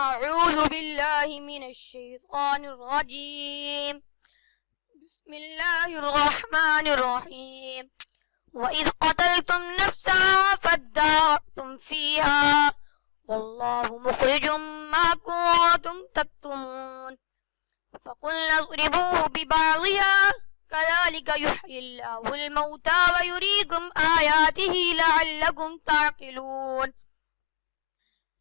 أعوذ بالله من الشيطان الرجيم. بسم الله الرحمن الرحيم. وإذ قتلتم نفسا فادارأتم فيها والله مخرج ما كنتم تكتمون فقلنا اضربوه ببعضها كذلك يحيي الله الموتى ويريكم آياته لعلكم تعقلون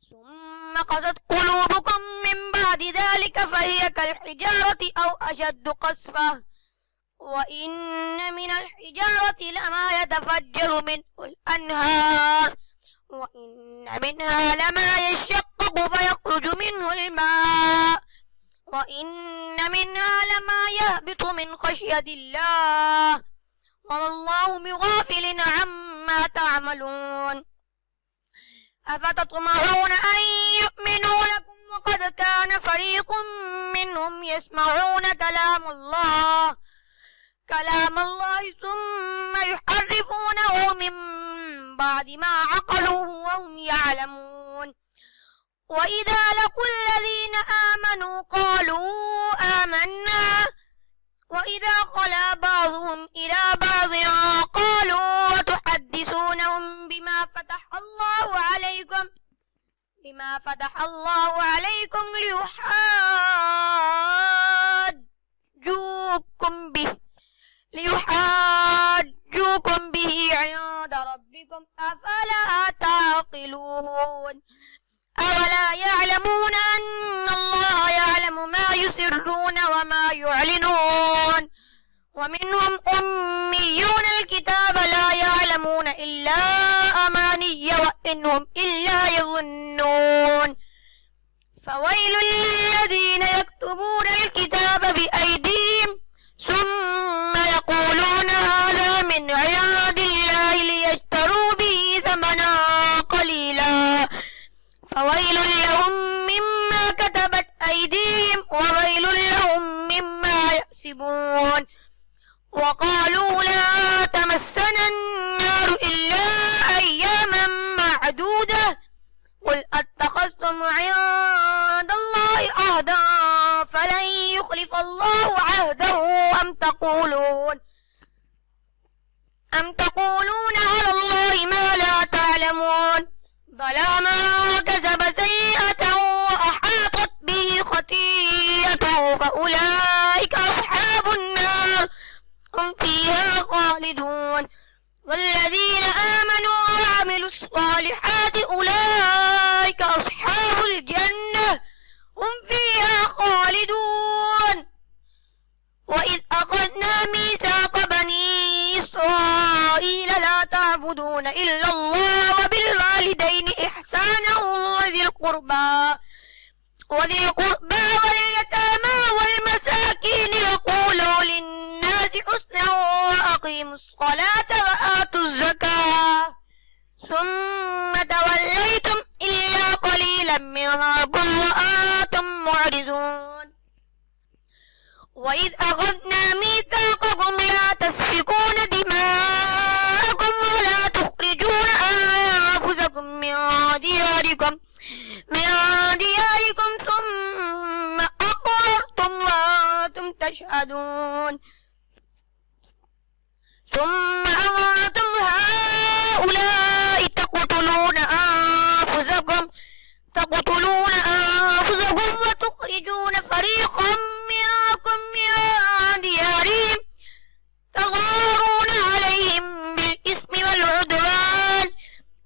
ثم قست قلوبكم من بعد ذلك فهي كالحجارة أو أشد قسوة وإن من الحجارة لما يتفجر منه الأنهار وإن منها لما يشقق فيخرج منه الماء وإن منها لما يهبط من خشية الله وما الله بغافل عما تعملون أفتطمعون أن يؤمنوا لكم وقد كان فريق منهم يسمعون كلام الله ثم يحرفونه من بعد ما عقلوه وهم يعلمون وإذا لقوا الذين آمنوا قالوا آمنا وإذا خلا بعضهم إلى بعض قالوا وتحدثونهم بما فتح الله عليكم ليحاجوكم به عند ربكم أفلا تعقلون أولا يعلمون أن الله يعلم ما يسرون وما يعلنون ومنهم أميون الكتاب لا يعلمون إلا أماني وإنهم إلا يظنون فويل للذين يكتبون الكتاب بأيديهم ثم يقولون هذا من عند الله ليشتروا به ثمنا قليلا فويل لهم مما كتبت أيديهم وويل لهم مما يكسبون وقالوا لا تمسنا النار إلا أياما معدودة قل أتخذتم عند الله عهدا فلن يخلف الله عهده أم تقولون على الله ما لا تعلمون بلى من كسب سيئة وأحاطت به خطيئته فأولئك أصحاب النار هم فيها خالدون والذين آمنوا وعملوا الصالحات أولئك أصحاب الجنة هم فيها خالدون وإذ أخذنا ميثاق بني إسرائيل لا تعبدون إلا الله وبالوالدين إحسانا وذي القربى واليتامى والمساكين وقولوا للناس حسنا وأقيموا الصلاة وآتوا الزكاة ثم توليتم إلا قليلا منكم وأنتم معرضون وإذ أخذنا ميثاقكم لا تسفكون دماءكم ولا تخرجون أنفسكم من دياركم ثم أقررتم وأنتم تشهدون ثم أنتم هؤلاء تقتلون أنفسكم وتخرجون فريقا منكم من ديارهم تظاهرون عليهم بالإثم والعدوان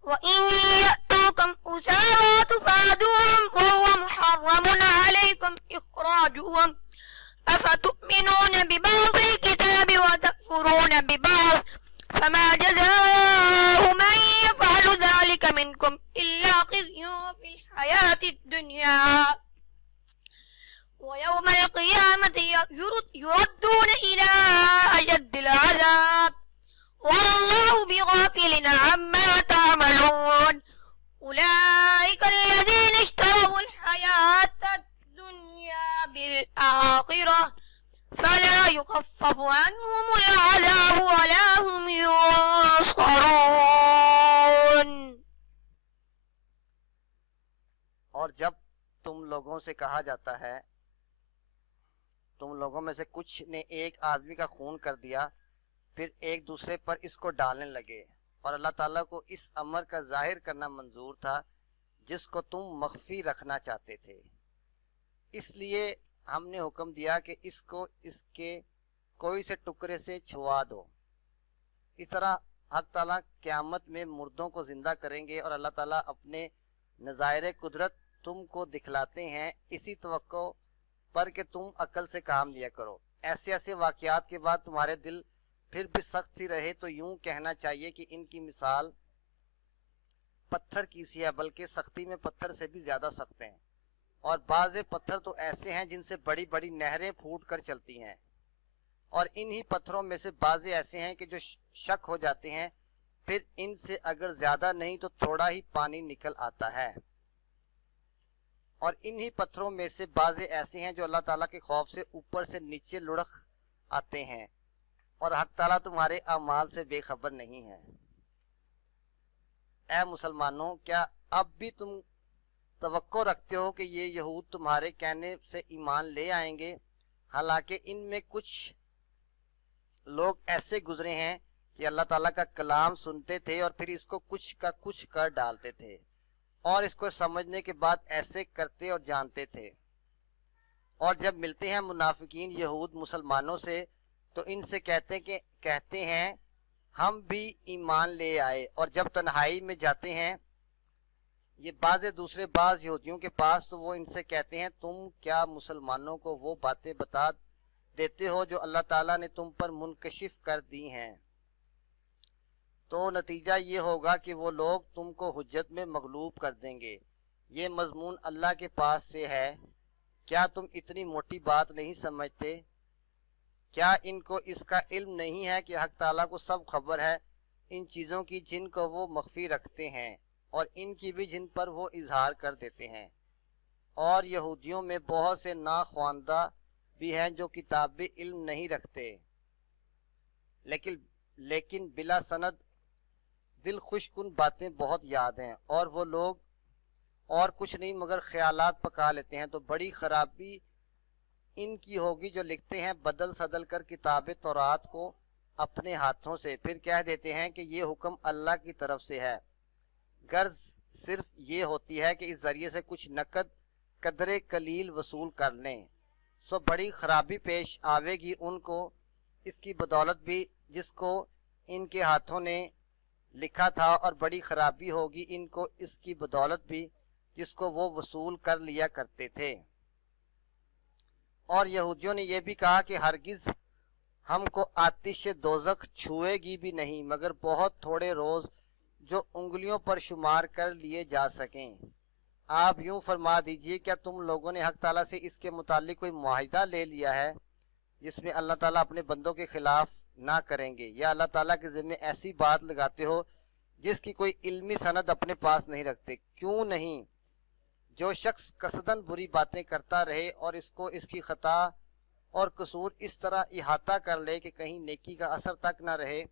وإن يأتوكم أسارى تفادوهم وهو محرم عليكم إخراجهم أفتؤمنون ببعض الكتاب وتكفرون ببعض فما جزاء من يفعل ذلك منكم إلا خزي في الحياة الدنيا ويوم القيامة يردون إلى أشد العذاب وما الله بغافل عما تعملون أولئك الذين اشتروا الحياة الدنيا بالآخرة فلا يخفف عنهم العذاب ولا هم ينصرون اور جب تم لوگوں سے کہا جاتا ہے، تم لوگوں میں سے کچھ نے ایک آدمی کا خون کر دیا، پھر ایک دوسرے پر اس کو ڈالنے لگے، اور اللہ تعالیٰ کو اس امر کا ظاہر کرنا منظور تھا جس کو تم مخفی رکھنا چاہتے تھے، اس لیے ہم نے حکم دیا کہ اس کو اس کے کوئی سے ٹکڑے سے چھوا دو۔ اس طرح حق تعالیٰ قیامت میں مردوں کو زندہ کریں گے، اور اللہ تعالیٰ اپنے نظائر قدرت تم کو دکھلاتے ہیں اسی توقع پر کہ تم عقل سے کام لیا کرو۔ ایسے واقعات کے بعد تمہارے دل پھر بھی سخت ہی رہے تو یوں کہنا چاہیے کہ ان کی مثال پتھر کی سی ہے، بلکہ سختی میں پتھر سے بھی زیادہ سخت ہیں، اور بعض پتھر تو ایسے ہیں جن سے بڑی بڑی نہریں پھوٹ کر چلتی ہیں، اور انہی پتھروں میں سے بعض ایسے ہیں کہ جو شک ہو جاتے ہیں، پھر ان سے اگر زیادہ نہیں تو تھوڑا ہی پانی نکل آتا ہے، اور انہی پتھروں میں سے بعض ایسے ہیں جو اللہ تعالیٰ کے خوف سے اوپر سے نیچے لڑک آتے ہیں، اور حق تعالیٰ تمہارے اعمال سے بے خبر نہیں ہے۔ اے مسلمانوں، کیا اب بھی تم توقع رکھتے ہو کہ یہ یہود تمہارے کہنے سے ایمان لے آئیں گے؟ حالانکہ ان میں کچھ لوگ ایسے گزرے ہیں کہ اللہ تعالیٰ کا کلام سنتے تھے اور پھر اس کو کچھ کا کچھ کر ڈالتے تھے، اور اس کو سمجھنے کے بعد ایسے کرتے اور جانتے تھے، اور جب ملتے ہیں منافقین یہود مسلمانوں سے تو ان سے کہتے ہیں ہم بھی ایمان لے آئے، اور جب تنہائی میں جاتے ہیں یہ دوسرے بعض یہودیوں کے پاس تو وہ ان سے کہتے ہیں تم کیا مسلمانوں کو وہ باتیں بتا دیتے ہو جو اللہ تعالیٰ نے تم پر منکشف کر دی ہیں؟ تو نتیجہ یہ ہوگا کہ وہ لوگ تم کو حجت میں مغلوب کر دیں گے۔ یہ مضمون اللہ کے پاس سے ہے، کیا تم اتنی موٹی بات نہیں سمجھتے؟ کیا ان کو اس کا علم نہیں ہے کہ حق تعالیٰ کو سب خبر ہے ان چیزوں کی جن کو وہ مخفی رکھتے ہیں، اور ان کی بھی جن پر وہ اظہار کر دیتے ہیں؟ اور یہودیوں میں بہت سے ناخواندہ بھی ہیں جو کتابی علم نہیں رکھتے، لیکن بلا سند دل خوش کن باتیں بہت یاد ہیں، اور وہ لوگ اور کچھ نہیں مگر خیالات پکا لیتے ہیں، تو بڑی خرابی ان کی ہوگی جو لکھتے ہیں بدل سدل کر کتاب تورات کو اپنے ہاتھوں سے، پھر کہہ دیتے ہیں کہ یہ حکم اللہ کی طرف سے ہے، غرض صرف یہ ہوتی ہے کہ اس ذریعے سے کچھ نقد قدرے قلیل وصول کر لیں، سو بڑی خرابی پیش آوے گی ان کو اس کی بدولت بھی جس کو ان کے ہاتھوں نے لکھا تھا، اور بڑی خرابی ہوگی ان کو اس کی بدولت بھی جس کو وہ وصول کر لیا کرتے تھے۔ اور یہودیوں نے یہ بھی کہا کہ ہرگز ہم کو آتش دوزخ چھوئے گی بھی نہیں مگر بہت تھوڑے روز جو انگلیوں پر شمار کر لیے جا سکیں۔ آپ یوں فرما دیجئے، کیا تم لوگوں نے حق تعالیٰ سے اس کے متعلق کوئی معاہدہ لے لیا ہے جس میں اللہ تعالیٰ اپنے بندوں کے خلاف نہ کریں گے، یا اللہ تعالیٰ کے ذمہ ایسی بات لگاتے ہو جس کی کوئی علمی سند اپنے پاس نہیں رکھتے؟ کیوں نہیں؟ جو شخص قصداً بری باتیں کرتا رہے اور اس کو اس کی خطا اور قصور اس طرح احاطہ کر لے کہ کہیں نیکی کا اثر تک نہ رہے،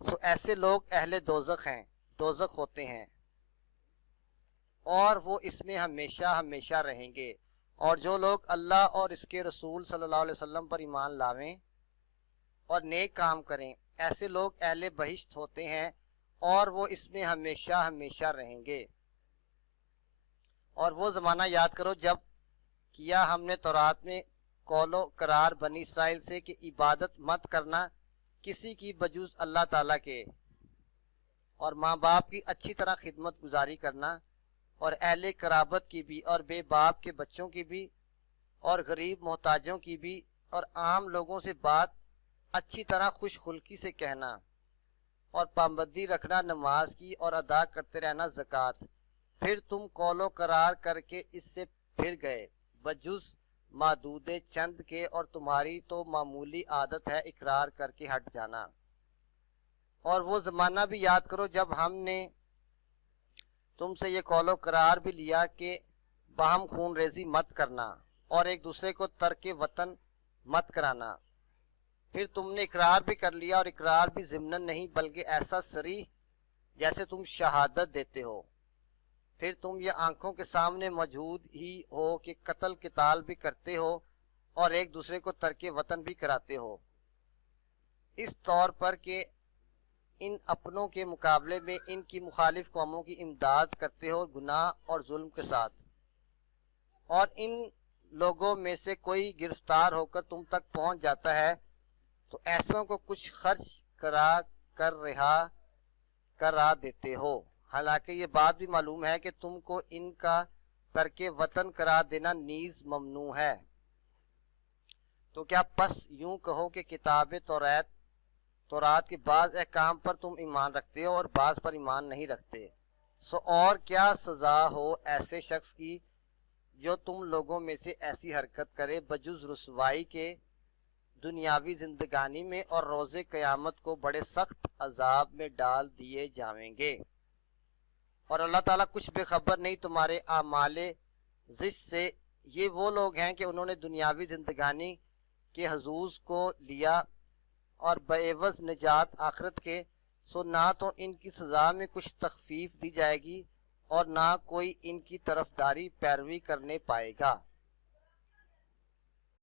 سو ایسے لوگ اہل دوزخ ہیں، دوزخ ہوتے ہیں، اور وہ اس میں ہمیشہ ہمیشہ رہیں گے۔ اور جو لوگ اللہ اور اس کے رسول صلی اللہ علیہ وسلم پر ایمان لاویں اور نیک کام کریں، ایسے لوگ اہل بہشت ہوتے ہیں، اور وہ اس میں ہمیشہ ہمیشہ رہیں گے۔ اور وہ زمانہ یاد کرو جب کیا ہم نے تورات میں قول و قرار بنی اسرائیل سے کہ عبادت مت کرنا کسی کی بجز اللہ تعالیٰ کے، اور ماں باپ کی اچھی طرح خدمت گزاری کرنا، اور اہل قرابت کی بھی، اور بے باپ کے بچوں کی بھی، اور غریب محتاجوں کی بھی، اور عام لوگوں سے بات اچھی طرح خوش خلقی سے کہنا، اور پابندی رکھنا نماز کی، اور ادا کرتے رہنا زکوٰۃ۔ پھر تم قول و قرار کر کے اس سے پھر گئے بجز معدود چند کے، اور تمہاری تو معمولی عادت ہے اقرار کر کے ہٹ جانا۔ اور وہ زمانہ بھی یاد کرو جب ہم نے تم سے یہ قول و قرار بھی لیا کہ باہم خون ریزی مت کرنا، اور ایک دوسرے کو ترک وطن مت کرانا۔ پھر تم نے اقرار بھی کر لیا، اور اقرار بھی ضمناً نہیں بلکہ ایسا صریح جیسے تم شہادت دیتے ہو۔ پھر تم یہ آنکھوں کے سامنے موجود ہی ہو کہ قتل قتال بھی کرتے ہو اور ایک دوسرے کو ترک وطن بھی کراتے ہو، اس طور پر کہ ان اپنوں کے مقابلے میں ان کی مخالف قوموں کی امداد کرتے ہو گناہ اور ظلم کے ساتھ، اور ان لوگوں میں سے کوئی گرفتار ہو کر تم تک پہنچ جاتا ہے تو ایسوں کو کچھ خرچ کرا دیتے ہو، حالانکہ یہ بات بھی معلوم ہے کہ تم کو ان کا ترک وطن کرا دینا نیز ممنوع ہے۔ تو کیا پس یوں کہو کہ کتاب تورات کے بعض احکام پر تم ایمان رکھتے ہو اور بعض پر ایمان نہیں رکھتے؟ سو اور کیا سزا ہو ایسے شخص کی جو تم لوگوں میں سے ایسی حرکت کرے بجز رسوائی کے دنیاوی زندگانی میں، اور روز قیامت کو بڑے سخت عذاب میں ڈال دیے جائیں گے۔ اور اللہ تعالیٰ کچھ بے خبر نہیں تمہارے اعمال زشت سے۔ یہ وہ لوگ ہیں کہ انہوں نے دنیاوی زندگانی کے حظوظ کو لیا اور بعوض نجات آخرت کے، سو نہ تو ان کی سزا میں کچھ تخفیف دی جائے گی اور نہ کوئی ان کی طرفداری پیروی کرنے پائے گا۔